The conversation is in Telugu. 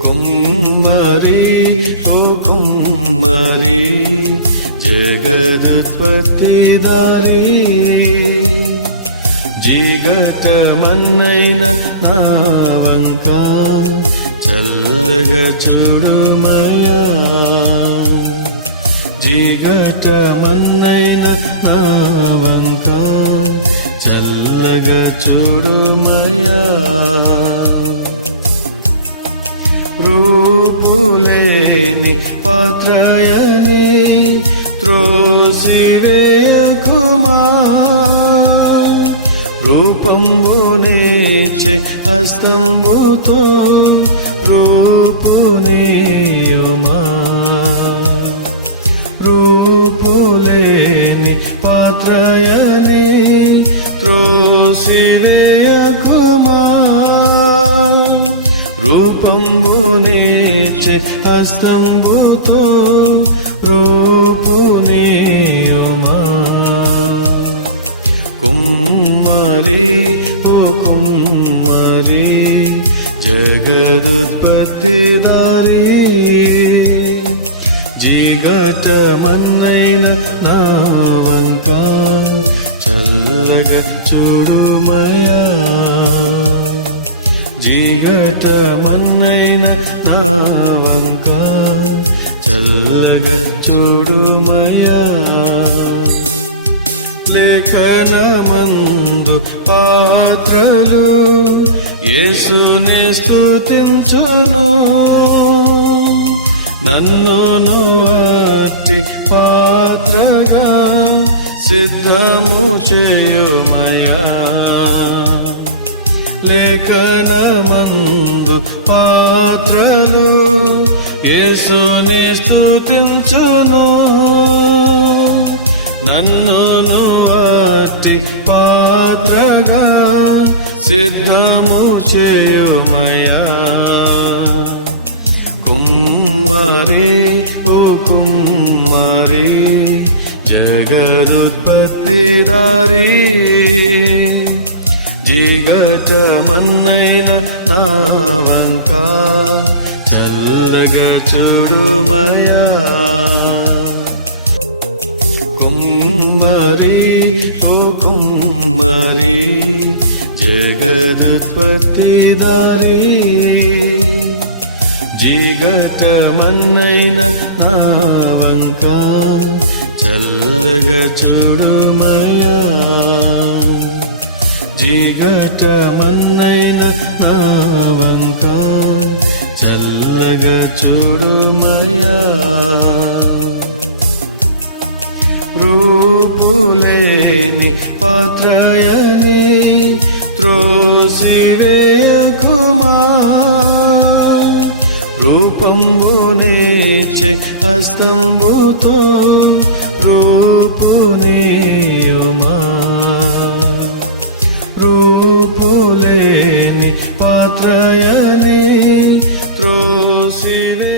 కుమ్మరి ఓ కుమ్మరి జగదుత్పత్తిదారి జిగటమన్నైన నా వంక చల్లగా చూడుమయా జిగటమన్నైన నా వంక చల్లగా చూడుమయా రూపులేని పాత్రయని త్రోసివేయకుమా రూపంబునేచి హస్తంబుతో రూపునియుమా రూపులేని పాత్రయని త్రోసివేయకుమా రూపంబునేచి హస్తంబుతో రూపునియుమా కుమ్మరి ఓ కుమ్మరి జగదుత్పత్తిదారి జిగటమన్నైన నా వంక చల్లగా చూడుమయా జిగటమన్నైన నా వంక చల్లగా చూడుమయా లేఖనమందు పాత్రలు యేసుని స్తుతించును నన్నును అట్టి పాత్రగా సిద్ధము చేయుమయా లేఖనమందు పాత్రలు యేసుని స్తుతించును నన్నును అట్టి పాత్రగా సిద్ధము చేయుమయా కుమ్మరి ఓ కుమ్మరి జగదుత్పత్తిదారి జిగటమన్నైన నా వంక చల్లగా చూడుమయా కుమ్మరి ఓ కుమ్మరి జగదుత్పత్తిదారి జిగటమన్నైన నా వంక చల్లగా చూడుమయా జిగటమన్నైన నా వంక చల్లగా చూడుమయా రూపులేని పాత్రయని త్రోసివేయకుమా రూపంబునేచి హస్తంబుతో రూపునియుమా రూపులేని పాత్రయని త్రోసివే